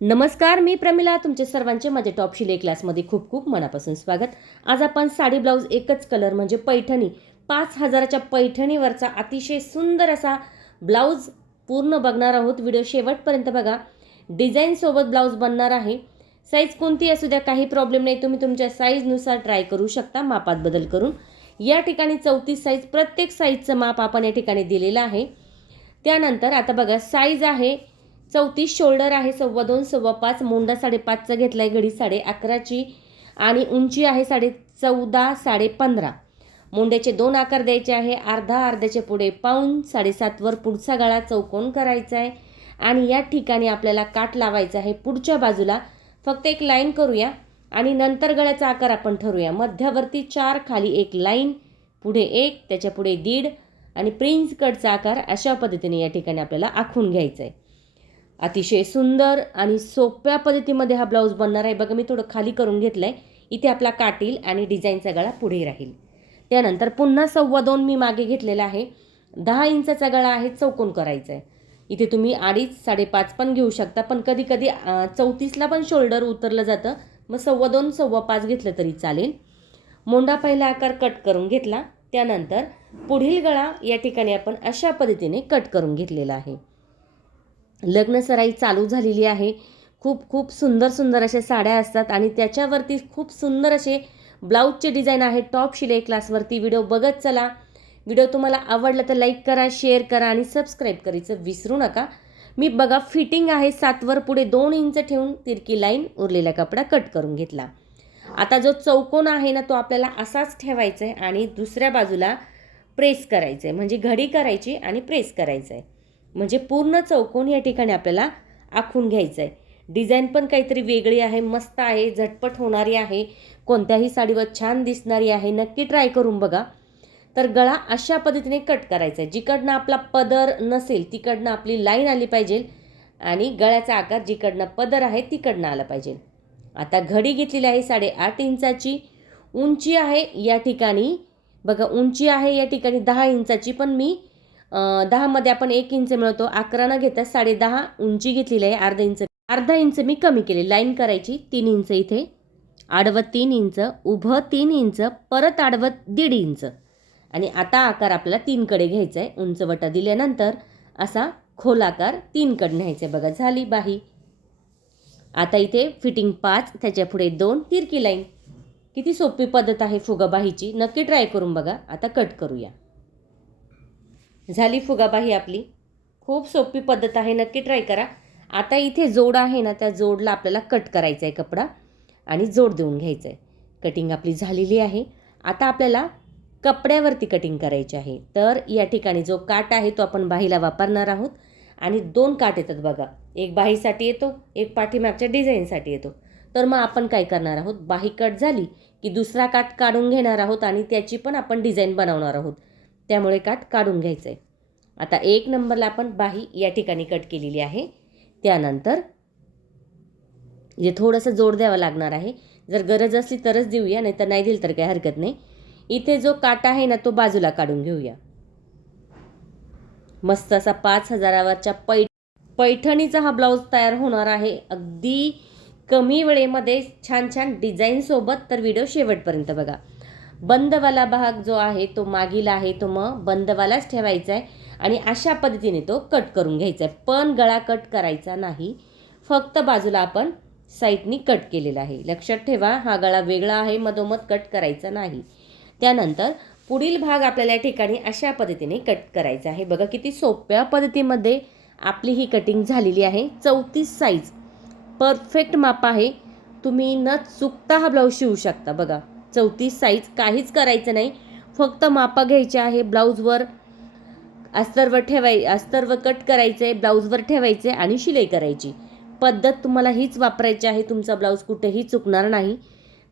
नमस्कार, मी प्रमिला. तुमचे सर्वांचे माझे टॉप शिलाई क्लासमध्ये खूप खूप मनापासून स्वागत. आज आपण साडी ब्लाऊज एकच कलर म्हणजे पैठणी 5,000च्या पैठणीवरचा अतिशय सुंदर असा ब्लाऊज पूर्ण बघणार आहोत. व्हिडिओ शेवटपर्यंत बघा. डिझाईनसोबत ब्लाऊज बनणार आहे. साईज कोणती असू द्या, काही प्रॉब्लेम नाही. तुम्ही तुमच्या साईजनुसार ट्राय करू शकता मापात बदल करून. या ठिकाणी 34 साईज, प्रत्येक साईजचं माप आपण या ठिकाणी दिलेलं आहे. त्यानंतर आता बघा, साईज आहे 34, शोल्डर आहे 2.25 2.5, मोंडा 5.5चा घेतला आहे, घडी 11.5ची आणि उंची आहे 14.5 15. मोंड्याचे 2 आकार द्यायचे आहे. अर्ध्याचे पुढे पाऊण, 7.5 वर पुढचा गळा चौकोन करायचा आहे आणि या ठिकाणी आपल्याला काठ लावायचा आहे. पुढच्या बाजूला फक्त एक लाईन करूया आणि नंतर गळ्याचा आकार आपण ठरवूया. मध्यवर्ती 4, खाली एक लाईन, पुढे 1, त्याच्या पुढे 1.5 आणि प्रिन्स कटचा आकार अशा पद्धतीने या ठिकाणी आपल्याला आखून घ्यायचा आहे. अतिशय सुंदर आणि सोप्या पद्धतीमध्ये हा ब्लाऊज बनणार आहे. बघा, मी थोडं खाली करून घेतलं आहे. इथे आपला काठ येईल आणि डिझाईनचा गळा पुढे राहील. त्यानंतर पुन्हा 2.25 मी मागे घेतलेला आहे. 10 इंचाचा गळा आहे, चौकोन करायचा आहे. इथे तुम्ही 2.5 5.5 पण घेऊ शकता, पण कधी कधी 34ला पण शोल्डर उतरलं जातं, मग 2.25 2.5 घेतलं तरी चालेल. मोंडा पहिला आकार कट करून घेतला. त्यानंतर पुढील गळा या ठिकाणी आपण अशा पद्धतीने कट करून घेतलेला आहे. लग्न सराई चालू झालेली आहे. खूप खूप सुंदर सुंदर अशा साड्या असतात आणि त्याच्यावरती खूप सुंदर असे ब्लाऊजचे डिझाईन आहे. टॉप शिलाई क्लासवरती व्हिडिओ बघत चला. व्हिडिओ तुम्हाला आवडला तर लाईक करा, शेअर करा आणि सबस्क्राईब करायचं विसरू नका. मी बघा, फिटिंग आहे 7 वर पुढे 2 इंच ठेवून तिरकी लाईन, उरलेला कपडा कट करून घेतला. आता जो चौकोन आहे ना, तो आपल्याला असाच ठेवायचा आहे आणि दुसऱ्या बाजूला प्रेस करायचं आहे, म्हणजे घडी करायची आणि प्रेस करायचं आहे. म्हणजे पूर्ण चौकोन या ठिकाणी आपल्याला आखून घ्यायचं आहे. डिझाईन पण काहीतरी वेगळी आहे, मस्त आहे, झटपट होणारी आहे, कोणत्याही साडीवर छान दिसणारी आहे. नक्की ट्राय करून बघा. तर गळा अशा पद्धतीने कट करायचा आहे. जिकडनं आपला पदर नसेल तिकडनं आपली लाईन आली पाहिजे आणि गळ्याचा आकार जिकडनं पदर आहे तिकडनं आला पाहिजे. आता घडी घेतलेली आहे 8.5 इंचाची. उंची आहे या ठिकाणी बघा, उंची आहे या ठिकाणी 10 इंचाची, पण मी 10 मध्ये आपण 1 इंच मिळवतो. 11 न घेता 10.5 उंची घेतलेली आहे. अर्धा इंच मी कमी केले. लाईन करायची 3 इंच इथे, आडवं 3 इंच, उभं 3 इंच, परत आडवं 1.5 इंच आणि आता आकार आपल्याला 3 कडे घ्यायचा आहे. उंचवटा दिल्यानंतर असा खोल आकार 3 कडे न्यायचा आहे. बघा, झाली बाही. आता इथे फिटिंग 5, त्याच्या पुढे 2, तिरकी लाईन. किती सोपी पद्धत आहे फुगाबाहीची. नक्की ट्राय करून बघा. आता कट करूया. झाली फुगाबाही आपली. खूप सोपी पद्धत आहे, नक्की ट्राय करा. आता इथे जोड आहे ना, त्या जोडला आपल्याला कट करायचा आहे कपडा आणि जोड देऊन घ्यायचा आहे. कटिंग आपली झालेली आहे. आता आपल्याला कपड्यावरती कटिंग करायची आहे. तर या ठिकाणी जो काठ आहे तो आपण बाहीला वापरणार आहोत आणि 2 काठ येतात बघा. एक बाहीसाठी येतो, एक पाठीमागच्या डिझाईनसाठी येतो. तर मग आपण काय करणार आहोत, बाही कट झाली की दुसरा काठ काढून घेणार आहोत आणि त्याची पण आपण डिझाईन बनवणार आहोत. त्यामुळे काठ काढून घ्यायचं आहे. आता 1 नंबरला आपण बाही या ठिकाणी कट केलेली आहे. त्यानंतर जे थोडंसं जोड द्यावं लागणार आहे. जर गरज असली तरच देऊया, नाही तर नाही दिलं तर काही हरकत नाही. इथे जो काठ आहे ना, तो बाजूला काढून घेऊया. मस्त असा 5,000वरच्या पैठणीचा हा ब्लाऊज तयार होणार आहे. अगदी कमी वेळेमध्ये छान छान डिझाईनसोबत. तर व्हिडिओ शेवटपर्यंत बघा. बंदवाला भाग जो आहे तो मागील आहे, तो मग बंदवालाच ठेवायचा आहे आणि अशा पद्धतीने तो कट करून घ्यायचा आहे. पण गळा कट करायचा नाही, फक्त बाजूला आपण साईडनी कट केलेला आहे. लक्षात ठेवा, हा गळा वेगळा आहे, मधोमध कट करायचा नाही. त्यानंतर पुढील भाग आपल्याला या ठिकाणी अशा पद्धतीने कट करायचा आहे. बघा, किती सोप्या पद्धतीमध्ये आपली ही कटिंग झालेली आहे. 34 साईज परफेक्ट माप आहे. तुम्ही न चुकता हा ब्लाऊज शिवू शकता. बघा, 34 साईज, काहीच करायचं नाही, फक्त मापा घ्यायचे आहे. ब्लाऊजवर अस्तरवर कट करायचं आहे, ब्लाऊजवर ठेवायचे आणि शिलाई करायची. पद्धत तुम्हाला हीच वापरायची आहे. तुमचा ब्लाऊज कुठेही चुकणार नाही.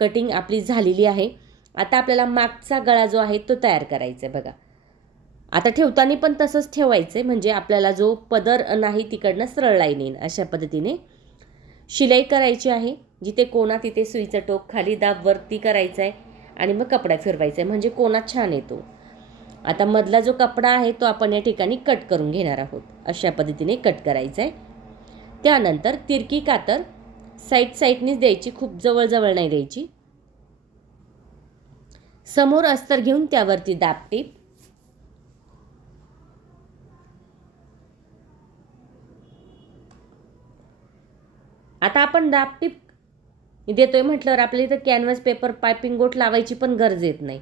कटिंग आपली झालेली आहे. आता आपल्याला मागचा गळा जो आहे तो तयार करायचा आहे. बघा, आता ठेवताना पण तसंच ठेवायचं आहे, म्हणजे आपल्याला जो पदर नाही तिकडनं सरळ लाईन येईल. अशा पद्धतीने शिलाई करायची आहे. जिथे कोणा तिथे सुईचं टोक खाली दाब वरती करायचं आहे आणि मग कपडा फिरवायचा आहे, म्हणजे कोणा छान येतो. आता मधला जो कपडा आहे तो आपण या ठिकाणी कट करून घेणार आहोत. अशा पद्धतीने कट करायचा आहे. त्यानंतर तिरकी कातर साईडनीच द्यायची, खूप जवळ नाही द्यायची. समोर अस्तर घेऊन त्यावरती दाबटीप. आता आपण दाबटीप देतोय म्हटल्यावर आपल्याला इथं कॅनव्हास पेपर पायपिंग गोट लावायची पण गरज येत नाही.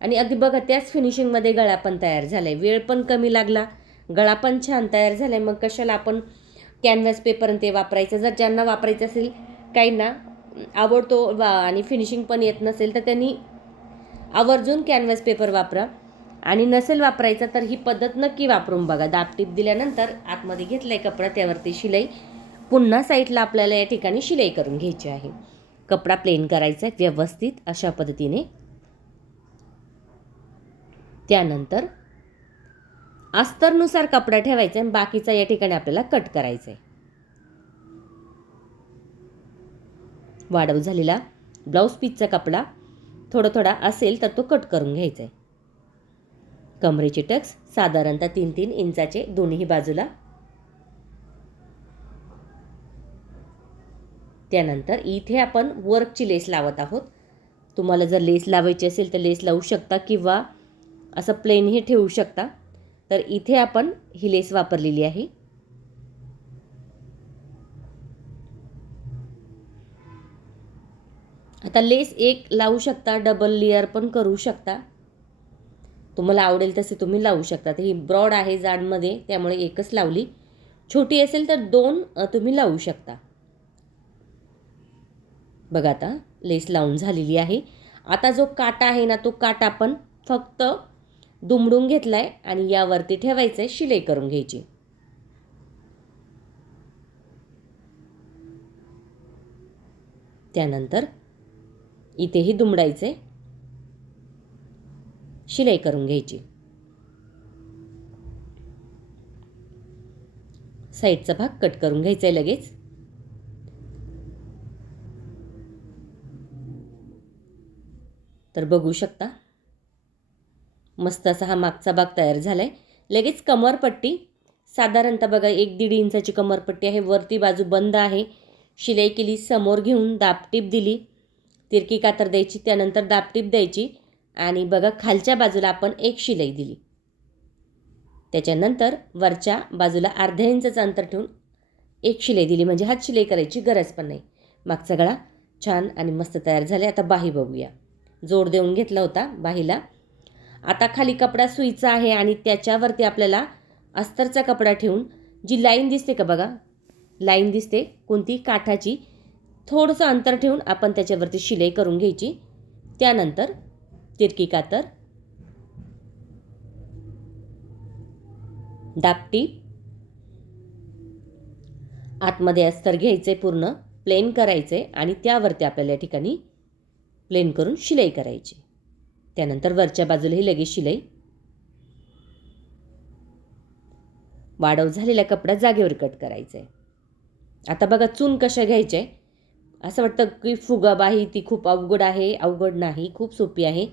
आणि अगदी बघा त्याच फिनिशिंगमध्ये गळा पण तयार झालाय. वेळ पण कमी लागला, गळा पण छान तयार झालाय. मग कशाला आपण कॅनव्हास पेपर ते वापरायचं? जर ज्यांना वापरायचं असेल, काहींना आवडतो आणि फिनिशिंग पण येत नसेल, तर त्यांनी आवर्जून कॅनव्हास पेपर वापरा. आणि नसेल वापरायचा तर ही पद्धत नक्की वापरून बघा. दाबटीप दिल्यानंतर आतमध्ये घेतलाय कपडा, त्यावरती शिलाई. पुन्हा साईडला आपल्याला या ठिकाणी शिलाई करून घ्यायची आहे. कपडा प्लेन करायचा आहे व्यवस्थित अशा पद्धतीने. त्यानंतर अस्तरनुसार कपडा ठेवायचा आणि बाकीचा या ठिकाणी आपल्याला कट करायचा आहे. वाढव झालेला ब्लाऊज पीसचा कपडा थोडा असेल तर तो कट करून घ्यायचा आहे. कमरेचे टक्स साधारणतः 3-3 इंचाचे दोन्ही बाजूला. त्यानंतर इथे आपण वर्कची लेस लावत आहोत. तुम्हाला जर लेस लावायची असेल तर लेस लावू शकता किंवा असं प्लेनही ठेवू शकता. तर इथे आपण ही लेस वापरलेली आहे. आता लेस एक लावू शकता, डबल लेअर पण करू शकता. तुम्हाला आवडेल तसे तुम्ही लावू शकता. ही ब्रॉड आहे जाडमध्ये, त्यामुळे एकच लावली. छोटी असेल तर 2 तुम्ही लावू शकता. बघा आता लेस लावून झालेली आहे. आता जो काटा आहे ना, तो काटा आपण फक्त दुमडून घेतलाय आणि यावरती ठेवायचंय, शिलाई करून घ्यायची. त्यानंतर इथेही दुमडायचे, शिलाई करून घ्यायची. साईडचा भाग कट करून घ्यायचा आहे लगेच. तर बघू शकता मस्त असा हा मागचा भाग तयार झालाय. लगेच कमरपट्टी साधारणतः बघा 1-1.5 इंचाची कमरपट्टी आहे. वरती बाजू बंद आहे. शिलाई केली, समोर घेऊन दाबटीप दिली, तिरकी कातर द्यायची, त्यानंतर दाबटीप द्यायची आणि बघा खालच्या बाजूला आपण एक शिलाई दिली. त्याच्यानंतर वरच्या बाजूला अर्ध्या इंचाचं अंतर ठेवून एक शिलाई दिली, म्हणजे हात शिलाई करायची गरज पण नाही. मागचा गळा छान आणि मस्त तयार झाले. आता बाही बघूया. जोड देऊन घेतला होता बाहीला. आता खाली कपडा सुईचा आहे आणि त्याच्यावरती आपल्याला अस्तरचा कपडा ठेवून जी लाईन दिसते का बघा, लाईन दिसते कोणती, काठाची, थोडंसं अंतर ठेवून आपण त्याच्यावरती शिलाई करून घ्यायची. त्यानंतर तिरकी कातर, दाबटीप, आतमध्ये अस्तर घ्यायचे, पूर्ण प्लेन करायचे आणि त्यावरती आपल्याला या ठिकाणी प्लेन करून शिलाई करायची. त्यानंतर वरच्या बाजूलाही लगेच शिलाई. वाढव झालेला कपडा जागेवर कट करायचा आहे. आता बघा चून कशा घ्यायचे. असं वाटतं की फुगाबाही ती खूप अवघड आहे. अवघड नाही, खूप सोपी आहे.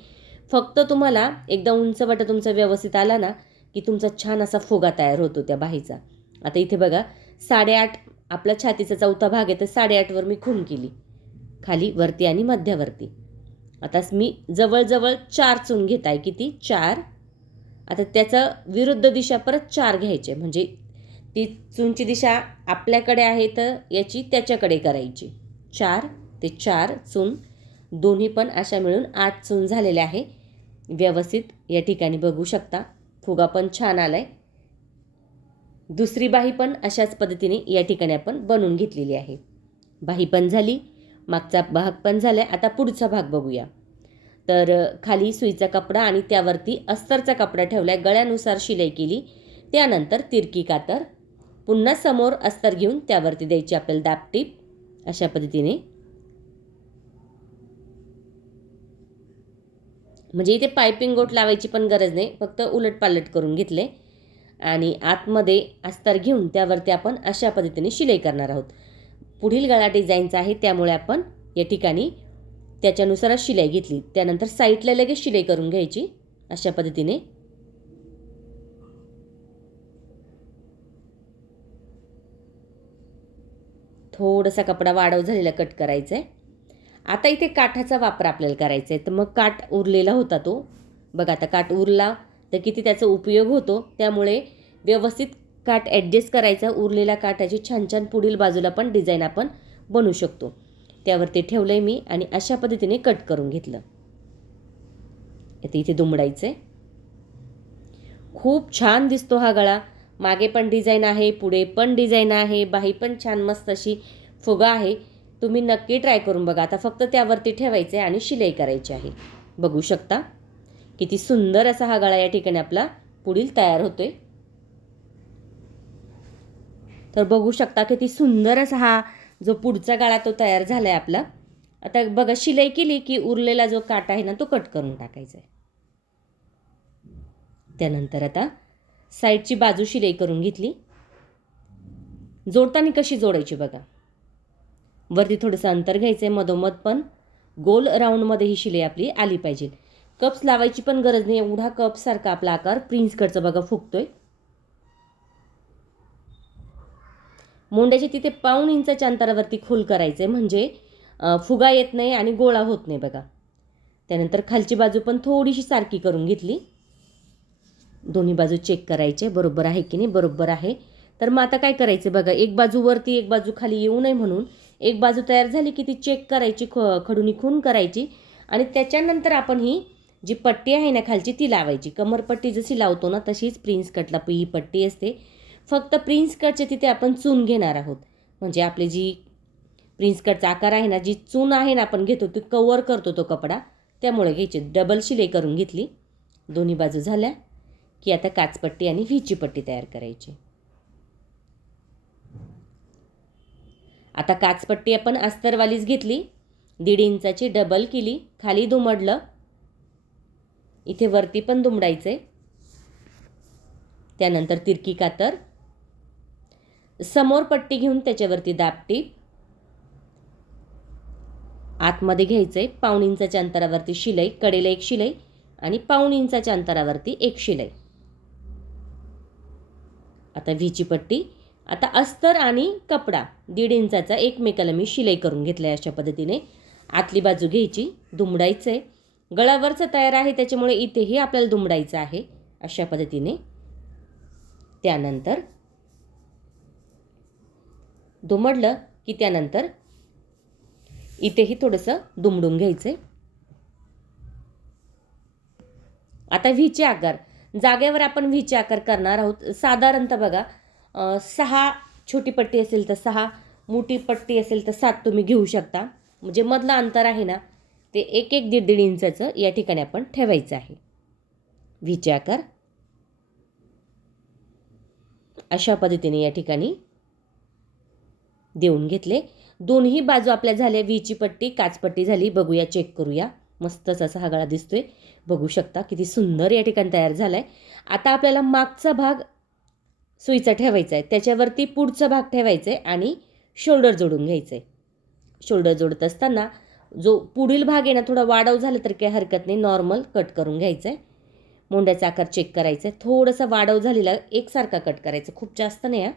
फक्त तुम्हाला एकदा उंचवटा तुमचा व्यवस्थित आला ना की तुमचा छान असा फुगा तयार होतो त्या बाहीचा. आता इथे बघा 8.5 आपला छातीचा चौथा भाग आहे, तर 8.5 वर मी खूण केली, खाली वरती आणि मध्यावरती. आता मी जवळजवळ 4 चून घेत आहे. किती? 4. आता त्याचा विरुद्ध दिशा परत 4 घ्यायचे, म्हणजे ती चूनची दिशा आपल्याकडे आहे तर याची त्याच्याकडे करायची. 4 ते 4 चून दोन्ही पण अशा मिळून 8 चून झालेले आहे. व्यवस्थित या ठिकाणी बघू शकता फुगा पण छान आलाय. दुसरी बाही पण अशाच पद्धतीने या ठिकाणी आपण बनवून घेतलेली आहे. बाही पण झाली, मागचा भाग पण झालाय. आता पुढचा भाग बघूया. तर खाली सुईचा कपडा आणि त्यावरती अस्तरचा कपडा ठेवलाय, गळ्यानुसार शिलाई केली. त्यानंतर तिरकी कातर, पुन्हा समोर अस्तर घेऊन त्यावरती द्यायची आपल्याला दाबटीप अशा पद्धतीने. म्हणजे इथे पायपिंग गोट लावायची पण गरज नाही, फक्त उलटपालट करून घेतले आणि आतमध्ये अस्तर घेऊन त्यावरती आपण अशा पद्धतीने शिलाई करणार आहोत. पुढील गळा डिझाईनचा आहे, त्यामुळे आपण या ठिकाणी त्याच्यानुसारच शिलाई घेतली. त्यानंतर साईडला लगेच शिलाई करून घ्यायची अशा पद्धतीने. थोडासा कपडा वाढव झालेला कट करायचा आहे. आता इथे काठाचा वापर आपल्याला करायचा आहे. तर मग काठ उरलेला होता तो, बघा आता काठ उरला तर किती त्याचा उपयोग होतो. त्यामुळे व्यवस्थित काठ ॲडजस्ट करायचा. उरलेल्या काठाची छान छान पुढील बाजूला पण डिझाईन आपण बनवू शकतो. त्यावरती ठेवलं आहे मी आणि अशा पद्धतीने कट करून घेतलं. आता इथे दुमडायचं आहे. खूप छान दिसतो हा गळा. मागे पण डिझाईन आहे, पुढे पण डिझाईन आहे, बाही पण छान मस्त अशी फुगा आहे. तुम्ही नक्की ट्राय करून बघा. आता फक्त त्यावरती ठेवायचं आहे आणि शिलाई करायची आहे. बघू शकता किती सुंदर असा हा गळा या ठिकाणी आपला पुढील तयार होतोय. तर बघू शकता किती सुंदर असा हा जो पुढचा गळा तो तयार झाला आहे आपला. आता बघा शिलाई केली की उरलेला जो काटा आहे ना तो कट करून टाकायचा आहे. त्यानंतर आता साईडची बाजू शिलाई करून घेतली. जोडताना कशी जोडायची बघा. वरती थोडंसं अंतर घ्यायचं आहे, मधोमध पण गोल राऊंडमध्ये ही शिलाई आपली आली पाहिजे. कप्स लावायची पण गरज नाही. एवढा कपसारखा आपला आकार प्रिन्स कटचा बघा फुगतोय. मोंड्याची तिथे 1.5 इंचाच्या अंतरावरती खोल करायचं आहे, म्हणजे फुगा येत नाही आणि गोळा होत नाही बघा. त्यानंतर खालची बाजू पण थोडीशी सारखी करून घेतली. दोन्ही बाजू चेक करायचे बरोबर आहे की नाही. बरोबर आहे. तर मग आता काय करायचं बघा, एक बाजू वरती एक बाजू खाली येऊ नये म्हणून एक बाजू तयार झाली की ती चेक करायची, खडूनी खून करायची आणि त्याच्यानंतर आपण ही जी पट्टी आहे ना खालची ती लावायची. कमरपट्टी जशी लावतो ना तशीच प्रिन्स कटला ही पट्टी असते. फक्त प्रिन्स कटच्या तिथे आपण चून घेणार आहोत. म्हणजे आपली जी प्रिन्स कटचा आकार आहे ना, जी चून आहे ना आपण घेतो ती कवर करतो तो कपडा, त्यामुळे घ्यायची. डबल शिलाई करून घेतली. दोन्ही बाजू झाल्या की आता काचपट्टी आणि व्हीची पट्टी तयार करायची. आता काचपट्टी आपण अस्तरवालीच घेतली. 1.5 इंचाची डबल केली. खाली दुमडलं. इथे वरती पण दुमडायचं आहे. त्यानंतर तिरकी कातर, समोर पट्टी घेऊन त्याच्यावरती दाबटीप, आतमध्ये घ्यायचं आहे. 1.5 इंचाच्या अंतरावरती शिलाई, कडेला एक शिलाई आणि 1.5 इंचाच्या अंतरावरती एक शिलाई. आता व्हीची पट्टी. आता अस्तर आणि कपडा 1.5 इंचाचा एकमेकाला मी शिलाई करून घेतला आहे. अशा पद्धतीने आतली बाजू घ्यायची, दुमडायचं आहे. गळावरचं तयार आहे त्याच्यामुळे इथेही आपल्याला दुमडायचं आहे अशा पद्धतीने. त्यानंतर दुमडलं की त्यानंतर इथेही थोडंसं दुमडून घ्यायचं आहे. आता व्हीचे आकार जागेवर आपण व्हीचे आकार करणार आहोत. साधारणतः बघा 6 छोटी पट्टी असेल तर 6, मोठी पट्टी असेल तर 7 तुम्ही घेऊ शकता. म्हणजे मधलं अंतर आहे ना ते 1-1, 1.5 इंचाचं या ठिकाणी आपण ठेवायचं आहे. व्हीचे आकार अशा पद्धतीने या ठिकाणी देऊन घेतले. दोन्ही बाजू आपल्या झाल्या. व्हीची पट्टी, काचपट्टी झाली. बघूया, चेक करूया. मस्तच असा हा गळा दिसतोय. बघू शकता किती सुंदर या ठिकाणी तयार झाला आहे. आता आपल्याला मागचा भाग सुईचा ठेवायचा आहे, त्याच्यावरती पुढचा भाग ठेवायचा आहे आणि शोल्डर जोडून घ्यायचं आहे. शोल्डर जोडत असताना जो पुढील भाग आहे ना थोडा वाढव झाला तर काही हरकत नाही, नॉर्मल कट करून घ्यायचं आहे. मोंड्याचा आकार चेक करायचा आहे. थोडासा वाढव झालेला एकसारखा कट करायचा, खूप जास्त नाही.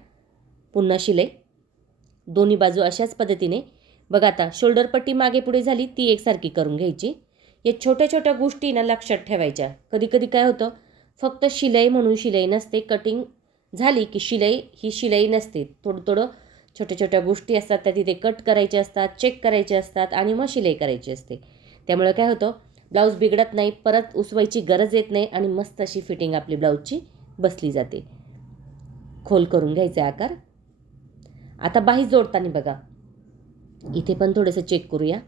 पुन्हा शिलाई दोन्ही बाजू अशाच पद्धतीने. बघा आता शोल्डर पट्टी मागे पुढे झाली ती एकसारखी करून घ्यायची. या छोट्या छोट्या गोष्टी ना लक्षात ठेवायच्या. कधी कधी काय होतं, फक्त शिलाई म्हणून शिलाई नसते, कटिंग झाली की शिलाई ही शिलाई नसते. थोडं छोट्या छोट्या गोष्टी असतात त्या तिथे कट करायच्या असतात, चेक करायचे असतात आणि मग शिलाई करायची असते. त्यामुळे काय होतं, ब्लाऊज बिघडत नाही, परत उसवायची गरज येत नाही आणि मस्त अशी फिटिंग आपली ब्लाऊजची बसली जाते. खोल करून घ्यायचा आकार. आता बाही जोडताना बघा इथे पण थोडंसं चेक करूया.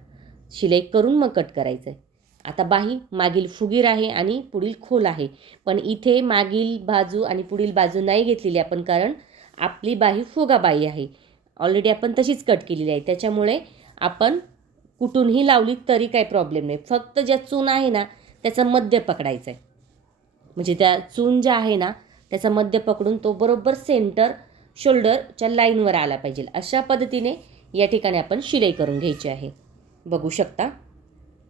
शिलाई करून मग कट करायचं आहे. आता बाही मागील फुगीर आहे आणि पुढील खोल आहे, पण इथे मागील बाजू आणि पुढील बाजू नाही घेतलेली आपण, कारण आपली बाही फुगा बाही आहे. ऑलरेडी आपण तशीच कट केलेली आहे. त्याच्यामुळे आपण कुठूनही लावली तरी काही प्रॉब्लेम नाही. फक्त ज्या चून आहे ना त्याचा मध्य पकडायचा आहे. म्हणजे त्या चून ज्या आहे ना त्याचा मध्य पकडून तो बरोबर सेंटर शोल्डरच्या लाईनवर आला पाहिजे. अशा पद्धतीने या ठिकाणी आपण शिलाई करून घ्यायची आहे. बघू शकता.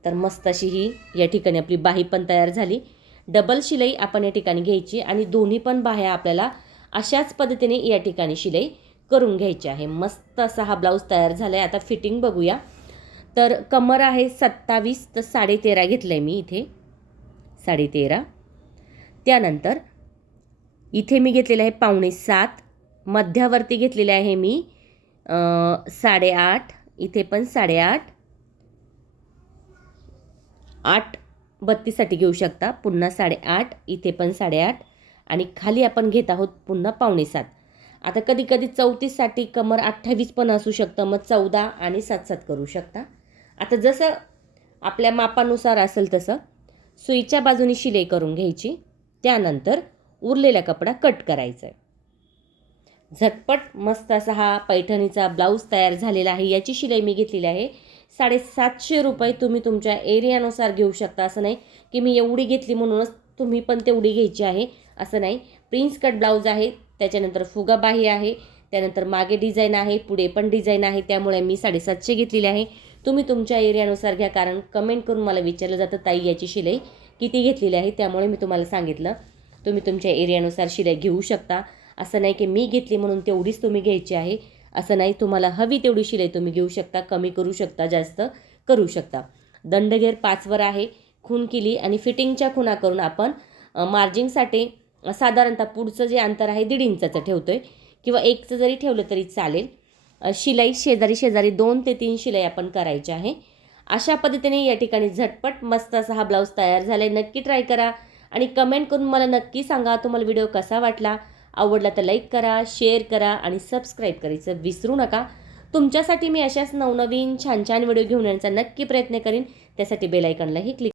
तर मस्त अशी ही या ठिकाणी आपली बाही पण तयार झाली. डबल शिलाई आपण या ठिकाणी घ्यायची आणि दोन्ही पण बाह्या आपल्याला अशाच पद्धतीने या ठिकाणी शिलाई करून घ्यायची आहे. मस्त असा हा ब्लाऊज तयार झाला आहे. आता फिटिंग बघूया. तर कमर आहे 27 तर 13.5 घेतलं आहे मी इथे 13.5. त्यानंतर इथे मी घेतलेलं आहे 6.25. मध्यावरती घेतलेले आहे मी 8.5. इथे पण 8.5. 8.32साठी घेऊ शकता. पुन्हा 8.5. इथे पण 8.5 आणि खाली आपण घेत आहोत पुन्हा 6.25. आता कधी कधी 34साठी कमर 28 पण असू शकतं, मग 14 आणि 7 करू शकता. आता जसं आपल्या मापानुसार असेल तसं सुईच्या बाजूने शिलाई करून घ्यायची. त्यानंतर उरलेला कपडा कट करायचा आहे. झटपट मस्त असा हा पैठणीचा ब्लाऊज तयार झालेला आहे. याची शिलाई मी घेतलेली आहे 750 रुपये. तुम्ही तुमच्या एरियानुसार घेऊ शकता. असं नाही की मी एवढी घेतली म्हणूनच तुम्ही पण तेवढी घ्यायची आहे असं नाही. प्रिन्स कट ब्लाऊज आहे, त्याच्यानंतर फुगाबाही आहे, त्यानंतर मागे डिझाईन आहे, पुढे पण डिझाईन आहे. त्यामुळे मी 750 घेतलेली आहे. तुम्ही तुमच्या एरियानुसार घ्या, कारण कमेंट करून मला विचारलं जातं ताई याची शिलाई किती घेतलेली आहे. त्यामुळे मी तुम्हाला सांगितलं तुम्ही तुमच्या एरियानुसार शिलाई घेऊ शकता. असं नाही की मी घेतली म्हणून तेवढीच तुम्ही घ्यायची आहे असं नाही. तुम्हाला हवी तेवढी शिलाई तुम्ही घेऊ शकता, कमी करू शकता, जास्त करू शकता. दंडघेर 5वर आहे. खून केली आणि फिटिंगच्या खुणा करून आपण मार्जिंगसाठी साधारणतः पुढचं जे अंतर आहे 1.5 इंचाचं ठेवतो आहे किंवा 1चं जरी ठेवलं तरी चालेल. शिलाई शेजारी शेजारी 2 ते 3 शिलाई आपण करायची आहे. अशा पद्धतीने या ठिकाणी झटपट मस्त असा हा ब्लाऊज तयार झाला आहे. नक्की ट्राय करा आणि कमेंट करून मला नक्की सांगा तुम्हाला व्हिडिओ कसा वाटला. आवडला तर लाईक करा, शेअर करा आणि सबस्क्राईब करायचं विसरू नका. तुमच्यासाठी मी अशाच नवनवीन छान छान व्हिडिओ घेऊन येण्याचा नक्की प्रयत्न करीन. त्यासाठी बेल आयकॉनलाही क्लिक